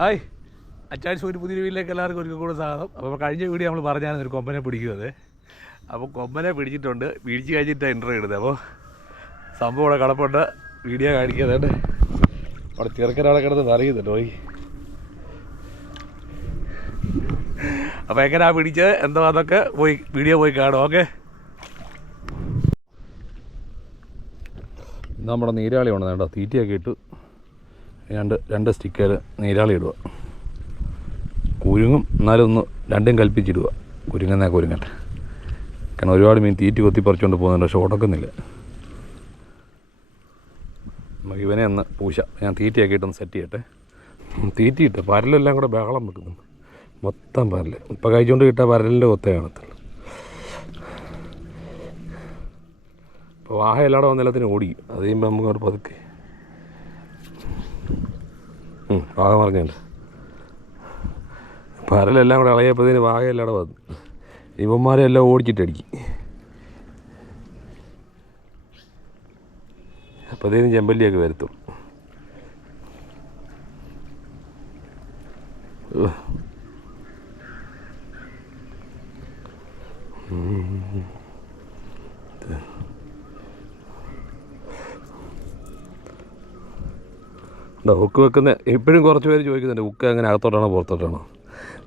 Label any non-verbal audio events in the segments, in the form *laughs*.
Hi. അച്ചാഴ്ച ഒരു പുതിയ വീട്ടിലേക്ക് എല്ലാവർക്കും ഒരിക്കൽ കൂടെ സ്വാഗതം. അപ്പോൾ കഴിഞ്ഞ വീഡിയോ നമ്മൾ പറഞ്ഞാണ് ഒരു കൊമ്പനെ പിടിക്കുന്നത്. അപ്പോൾ കൊമ്പനെ പിടിച്ചിട്ടുണ്ട്. പിടിച്ച് കഴിഞ്ഞിട്ടാണ് ഇന്റർവ്യൂ എടുത്തത് അപ്പോൾ സംഭവം ഇവിടെ കിടപ്പുണ്ട്. വീഡിയോ കാണിക്കാതെ അവിടെ ചെറുക്കനവിടെ കിടന്ന് പറയുന്നുണ്ട് പോയി അപ്പോൾ എങ്ങനെയാണ് പിടിച്ചത്? എന്താണെന്നൊക്കെ പോയി വീഡിയോ പോയി കാണും. ഓക്കെ. നമ്മുടെ നീരാളി ഉണ്ടോ കേട്ടോ. തീറ്റയൊക്കെ ഇട്ടു. രണ്ട് രണ്ട് സ്റ്റിക്കർ നീരാളി ഇടുക കുരുങ്ങും എന്നാലും ഒന്ന് രണ്ടും കൽപ്പിച്ചിടുക. കുരുങ്ങുന്ന കുരുങ്ങട്ടെ. കാരണം ഒരുപാട് മീൻ തീറ്റി കൊത്തി പറിച്ചുകൊണ്ട് പോകുന്നുണ്ട് പക്ഷെ ഉടക്കുന്നില്ല. നമുക്ക് ഇവനെ ഒന്ന് പൂശ. ഞാൻ തീറ്റയൊക്കെ ഇട്ടൊന്ന് സെറ്റ് ചെയ്യട്ടെ തീറ്റിയിട്ട് പരലെല്ലാം കൂടെ ബഹളം വെക്കുന്നുണ്ട് മൊത്തം പരൽ ഇപ്പം കഴിച്ചുകൊണ്ട് കിട്ടാൻ പരലിന്റെ കാണത്തുള്ളൂ ഇപ്പോൾ വാഹ എല്ലാവരും വന്നെല്ലാത്തിനും ഓടിക്കും. അത് കഴിയുമ്പോൾ നമുക്ക് അവിടെ പതുക്കെ ഉം, വാഹ പറഞ്ഞുണ്ട് പരലെല്ലാം കൂടെ ഇളയപ്പോഴത്തേന് വാഹ എല്ലായിടെ വന്നു. ഇവന്മാരെ എല്ലാം ഓടിച്ചിട്ടടിക്കും അപ്പോഴത്തേനും ചെമ്പല്ലിയൊക്കെ വരത്തുള്ളൂ ഉണ്ടോ ഹുക്ക് വെക്കുന്ന ഇപ്പോഴും കുറച്ച് പേര് ചോദിക്കുന്നുണ്ട് ഹുക്ക് അങ്ങനെ അകത്തോട്ടാണോ പുറത്തോട്ടാണോ?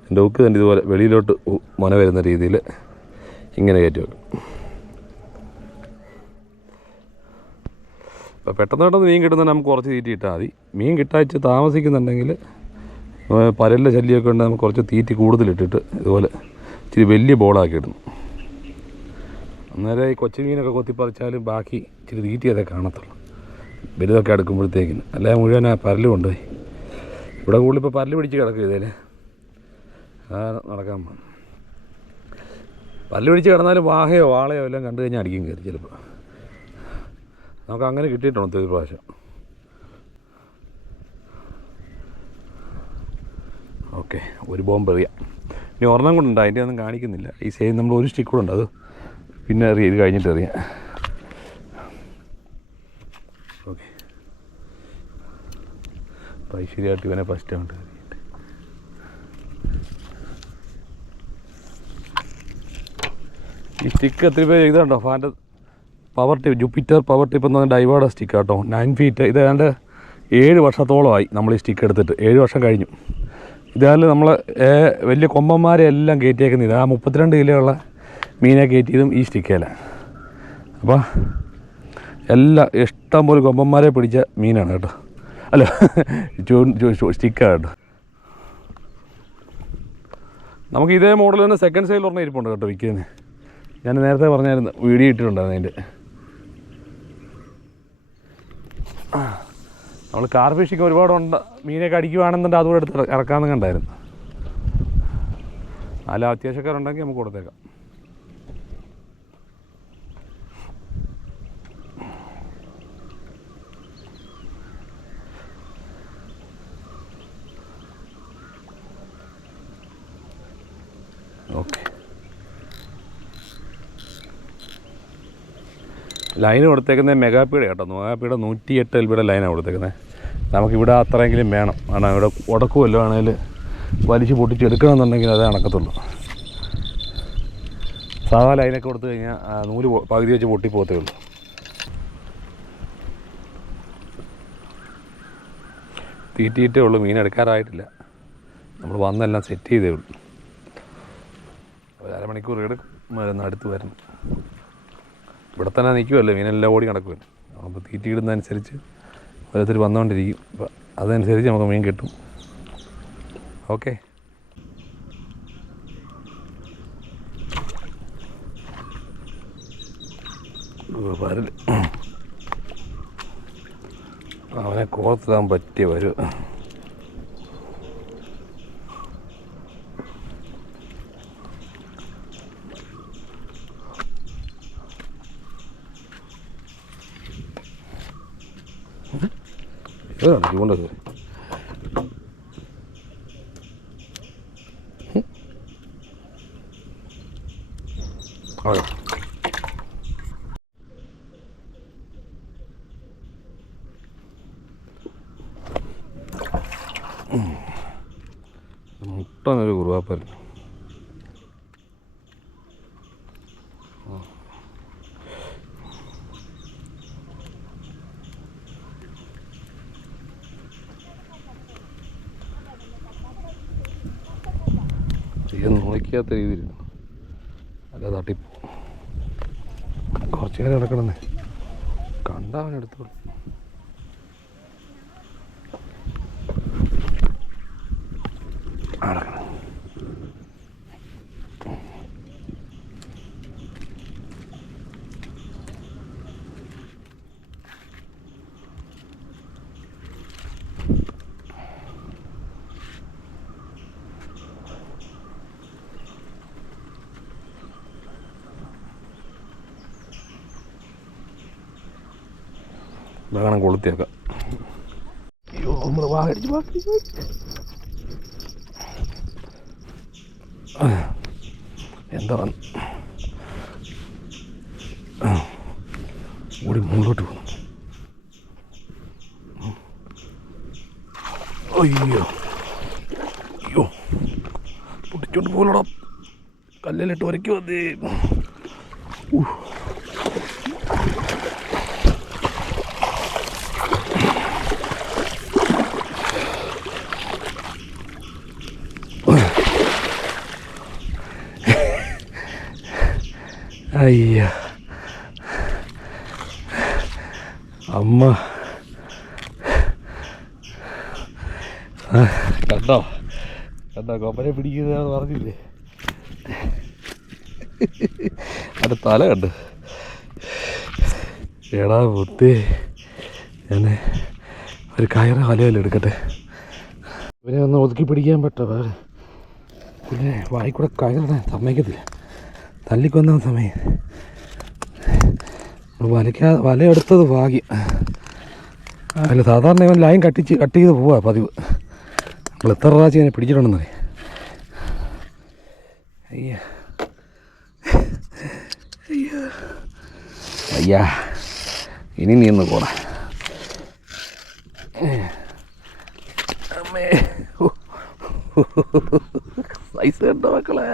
എന്റെ ഹുക്ക് തന്നെ ഇതുപോലെ വെളിയിലോട്ട് മന വരുന്ന രീതിയിൽ ഇങ്ങനെ കയറ്റി വെക്കും. അപ്പോൾ പെട്ടെന്ന് പെട്ടെന്ന് മീൻ കിട്ടുന്ന നമുക്ക് കുറച്ച് തീറ്റി ഇട്ടാൽ മതി. മീൻ കിട്ടാച്ച് താമസിക്കുന്നുണ്ടെങ്കിൽ പരലിന്റെ ശല്യമൊക്കെ ഉണ്ടെങ്കിൽ നമുക്ക് കുറച്ച് തീറ്റി കൂടുതലിട്ടിട്ട് ഇതുപോലെ ഇച്ചിരി വലിയ ബോളാക്കി ഇടുന്നു അന്നേരം ഈ കൊച്ചു മീനൊക്കെ കൊത്തിപ്പറിച്ചാലും ബാക്കി ഇച്ചിരി തീറ്റി അതേ കാണത്തുള്ളൂ. വലുതൊക്കെ അടുക്കുമ്പോഴത്തേക്കിന്. അല്ലെ മുഴുവൻ ആ പരൽ കൊണ്ടുപോയി. ഇവിടെ കൂടുതൽ ഇപ്പോൾ പരൽ പിടിച്ച് കിടക്കും ഇതിൽ ആ നടക്കാൻ. പല്ല് പിടിച്ച് കിടന്നാലും വാഹയോ വാളയോ എല്ലാം കണ്ടു കഴിഞ്ഞാൽ അടിക്കും കയറി ചിലപ്പോൾ നമുക്ക് അങ്ങനെ കിട്ടിയിട്ടുണ്ട് ഒരു പ്രാവശ്യം. ഓക്കെ ഒരു ബോംബ് എറിയാം. ഇനി ഒരെണ്ണം കൊണ്ടുണ്ട് അതിന്റെ ഒന്നും കാണിക്കുന്നില്ല. ഈ സെയിം നമ്മൾ ഒരു സ്റ്റിക്ക് കൂടെ ഉണ്ട് അത് പിന്നെ എറിയാം ഇത് കഴിഞ്ഞിട്ട് എറിയാം. ഓക്കെ അപ്പോൾ ഐശ്വര്യമായിട്ട് ഇവനെ ഫസ്റ്റ് ഉണ്ട് ഈ സ്റ്റിക്ക് എത്ര പേര് ഇതുണ്ടോ? ഫാന്റെ power tip Jupiter power tip എന്ന് പറഞ്ഞ ഡൈവാഡ സ്റ്റിക്ക് കേട്ടോ നയൻ ഫീറ്റ് ഇത് ഏതാണ്ട് ഏഴ് വർഷത്തോളമായി നമ്മൾ ഈ സ്റ്റിക്ക് എടുത്തിട്ട്. ഏഴ് വർഷം കഴിഞ്ഞു. ഇതായാലും നമ്മൾ വലിയ കൊമ്പന്മാരെ എല്ലാം കയറ്റിയേക്കുന്നത് ആ മുപ്പത്തിരണ്ട് കിലോ ഉള്ള മീനെ കയറ്റിയതും ഈ സ്റ്റിക്കേലാണ് അപ്പോൾ എല്ലാ ഇഷ്ടം പോലെ കൊമ്പന്മാരെ പിടിച്ച മീനാണ് കേട്ടോ. അല്ല സ്റ്റിക്കാണ് കേട്ടോ. നമുക്ക് ഇതേ മോഡൽ തന്നെ സെക്കൻഡ് സൈഡിൽ ഒരെണ്ണം ഇരിപ്പുണ്ട് കേട്ടോ വിൽക്കുന്നത് ഞാൻ നേരത്തെ പറഞ്ഞായിരുന്നു വീഡിയോ ഇട്ടിട്ടുണ്ടായിരുന്നു അതിന്റെ. നമ്മൾ കാർ ഫിഷിങ് ഒരുപാടുണ്ട് മീനൊക്കെ അടിക്കുവാണെന്നുണ്ടെങ്കിൽ അതുകൂടെ എടുത്ത് ഇറ- ഇറക്കാമെന്ന് കണ്ടായിരുന്നു. അല്ല അത്യാവശ്യക്കാരുണ്ടെങ്കിൽ നമുക്ക് കൊടുത്തേക്കാം. ഓക്കെ. ലൈൻ കൊടുത്തേക്കുന്നത് മെഗാപ്പീഡ് കേട്ടോ. മെഗാപ്പീഡ് നൂറ്റി എട്ട് എൽ ബിയുടെ ലൈനാണ് കൊടുത്തേക്കുന്നത് നമുക്കിവിടെ അത്രയെങ്കിലും വേണം. കാരണം ഇവിടെ ഉടക്കുമല്ലോ ആണെങ്കിൽ വലിച്ചു പൊട്ടിച്ച് എടുക്കണമെന്നുണ്ടെങ്കിൽ അതേ നടക്കത്തുള്ളൂ സാധാ ലൈനൊക്കെ കൊടുത്തു കഴിഞ്ഞാൽ നൂൽ പകുതി വെച്ച് പൊട്ടിപ്പോകത്തേ ഉള്ളൂ. തീറ്റിയിട്ടേ ഉള്ളൂ. മീൻ എടുക്കാറായിട്ടില്ല. നമ്മൾ വന്നെല്ലാം സെറ്റ് ചെയ്തേ ഉള്ളൂ. അരമണിക്കൂർ എടുക്കും മരുന്ന് അടുത്ത് വരണം ഇവിടെ തന്നെ നിൽക്കുമല്ലോ മീനെല്ലാം ഓടി നടക്കുമല്ലോ അപ്പോൾ തീറ്റി ഇടുന്നതനുസരിച്ച് ഓരോരുത്തർ വന്നുകൊണ്ടിരിക്കും അപ്പം അതനുസരിച്ച് നമുക്ക് മീൻ കിട്ടും. ഓക്കെ. അവനെ കോർത്തിടാൻ പറ്റിയ വരും ഇതാണ് ചൂണ്ടത് അതെ മുട്ടനൊരു കുറുവാപ്പൻ. ചെയ്യാൻ നോക്കാത്ത രീതിയിൽ. അല്ല തട്ടിപ്പോ. കുറച്ച് നേരം കിടക്കണമെന്നേ കണ്ട വേണം കൊളുത്തിയൊക്കെ. അയ്യോ നമ്മൾ വാഹടിച്ച് വാഹടിച്ച് എന്താ ഓടി മുന്നോട്ട് പോകുന്നു അയ്യോ. അയ്യോ. പൊട്ടിച്ചോണ്ട് പോലടാ കല്ലിലിട്ട് ഉരയ്ക്ക് വന്നേ. അയ്യ. അമ്മ. കണ്ടോ? കണ്ടോ? കൊമ്പനെ പിടിക്കുന്നതാന്ന് പറഞ്ഞില്ലേ? അതിന്റെ തല കണ്ട്. എടാ മുത്തേ ഞാൻ ഒരു കയറ് വലയല്ല എടുക്കട്ടെ. ഇവനെ ഒന്ന് ഒതുക്കി പിടിക്കാൻ പറ്റോ? വേറെ പിന്നെ വായിക്കൂടെ കയറുന്ന സമ്മതിക്കത്തില്ല. തല്ലിക്കൊന്ന സമയം വലിക്കാ വലയെടുത്തത് ഭാഗ്യം അല്ല സാധാരണ ഇവൻ ലൈൻ കട്ടിച്ച് കട്ട് ചെയ്ത് പോവാ പതിവ് നമ്മൾ എത്ര പ്രാവശ്യം ഇങ്ങനെ പിടിച്ചിട്ടുണ്ടെന്നേ അയ്യ അയ്യാ അയ്യാ ഇനി നീന്ന് പോണേ അമ്മേ സൈസ് മക്കളെ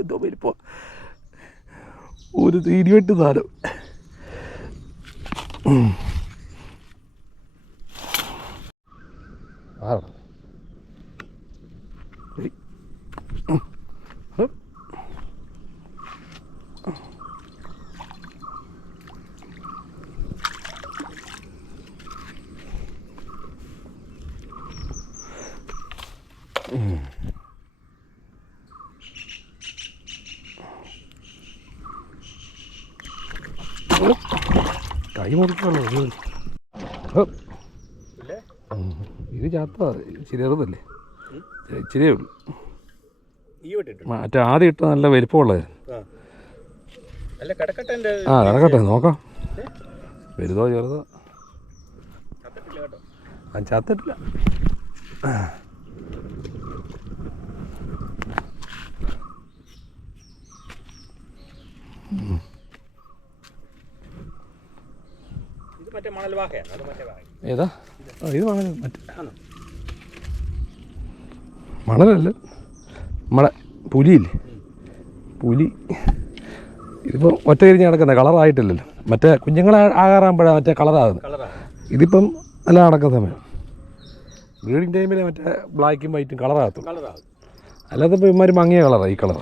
എന്തോ വലിപ്പോ ഒരു തീരുവെട്ട് സാധനം ആരാ കൈ മുറിക്കുള്ളൂ ഇത് ചാത്ത? ചെറുതല്ലേ? ഇച്ചിരിയേ ഉള്ളൂ. മറ്റേ ആദ്യം ഇട്ട നല്ല വലിപ്പമുള്ളതായിരുന്നു ആ. കിടക്കട്ടെ നോക്കാം. വലുതോ ചെറുതോ? ആ ചത്തിട്ടില്ല. ഇത് മറ്റേ മണൽ വാഹയാണ് അത് മറ്റേ വാഹ ഏതാ? ഇത് മണൽ മറ്റേ. മണലല്ല. നമ്മളെ പുലിയില്ലേ? പുലി. ഇതിപ്പോൾ ഒറ്റ തിരിഞ്ഞ് കിടക്കുന്ന കളറായിട്ടില്ലല്ലോ മറ്റേ കുഞ്ഞുങ്ങളെ ആകാറാകുമ്പോഴാണ് മറ്റേ കളറാകുന്നത് കളറാണ് ഇതിപ്പം നല്ല നടക്കുന്ന സമയം. ബ്രീഡിങ് ടൈമിൽ മറ്റേ ബ്ലാക്കും വൈറ്റും കളറാകത്തു കളറാകും അല്ലാതെ ഇപ്പോൾ ഇമാര് മങ്ങിയ കളറാണ് ഈ കളർ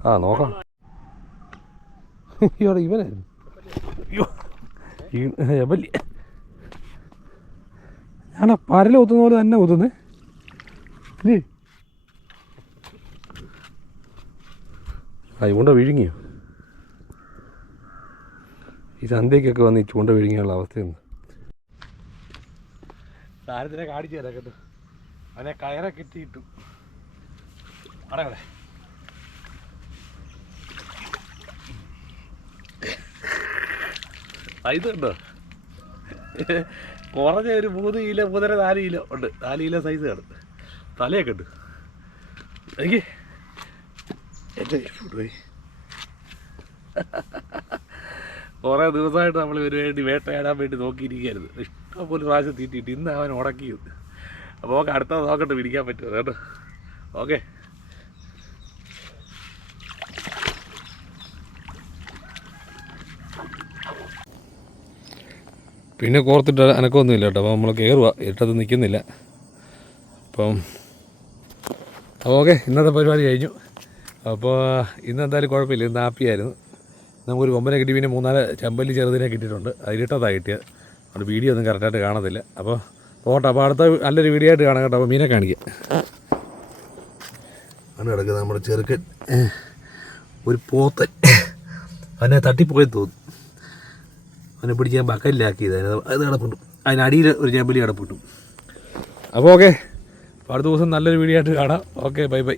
ആ നോക്കാം. *laughs* അയ്യോ ഇവനായിരുന്നു അയ്യോ. ഈ എബല്ലി ഞാൻ പരൽ പരല ഒത്തുന്ന പോലെ തന്നെ ഒത്തുന്നേ ഇല്ലേ? ആ ചൂണ്ട വിഴുങ്ങിയോ? ഈ സന്ധ്യക്കൊക്കെ വന്ന് ഈ ചൂണ്ട വിഴുങ്ങിയുള്ള അവസ്ഥയൊന്ന്. താരത്തിനെ കാണിച്ചു തരാം കേട്ടോ. അവനെ കയറെ കിട്ടിയിട്ടു. ഇതുണ്ടോ കുറഞ്ഞ ഒരു മൂന്ന് കിലോ മൂന്നര നാല് കിലോ ഉണ്ട്. നാല് കിലോ സൈസ് കാണും തലയൊക്കെ ഉണ്ട്. എനിക്ക് കുറേ ദിവസമായിട്ട് നമ്മൾ ഇവന് വേണ്ടി വേട്ടയാടാൻ വേണ്ടി നോക്കിയിരിക്കുകയായിരുന്നു. ഇഷ്ടംപോലെ പ്രാവശ്യം തീറ്റിയിട്ട് ഇന്ന് അവൻ ഉടക്കിയത് അപ്പോൾ നമുക്ക് അടുത്തത് നോക്കട്ടെ പിടിക്കാൻ പറ്റുമോ? കേട്ടോ. ഓക്കെ പിന്നെ കോർത്തിട്ട് അനക്കമൊന്നുമില്ല കേട്ടോ. അപ്പോൾ നമ്മൾ കയറുക ഇരുട്ടത്ത് നിൽക്കുന്നില്ല അപ്പം അപ്പോൾ ഓക്കെ ഇന്നത്തെ പരിപാടി കഴിഞ്ഞു. അപ്പോൾ ഇന്ന് എന്തായാലും കുഴപ്പമില്ല. ഇന്ന് ഹാപ്പിയായിരുന്നു. നമുക്കൊരു കൊമ്പനെ കിട്ടി. പിന്നെ മൂന്നാൽ ചെമ്പല്ലി ചെറുതിനെ കിട്ടിയിട്ടുണ്ട്. അതിലിട്ടതാണ് കിട്ടിയത്. അതുകൊണ്ട് വീഡിയോ ഒന്നും കറക്റ്റായിട്ട് കാണത്തില്ല. അപ്പോൾ പോട്ടെ. അപ്പോൾ അടുത്ത നല്ലൊരു വീഡിയോ ആയിട്ട് കാണാം കേട്ടോ. അപ്പോൾ മീനെ കാണിക്കാം. അങ്ങനെ കിടക്കുന്നത് നമ്മുടെ ചെറുക്കൻ ഒരു പോത്തൻ. അതിനെ തട്ടിപ്പോയി തോന്നുന്നു. അവനെ പിടിക്കാൻ ബക്കലിലാക്കിയത് അതിന് അത് കിടപ്പുണ്ട്. അതിനടിയിൽ ഒരു ജമ്പലി കിടപ്പുണ്ട്. അപ്പോൾ ഓക്കെ അടുത്ത ദിവസം നല്ലൊരു വീഡിയോ ആയിട്ട് കാണാം. Okay bye bye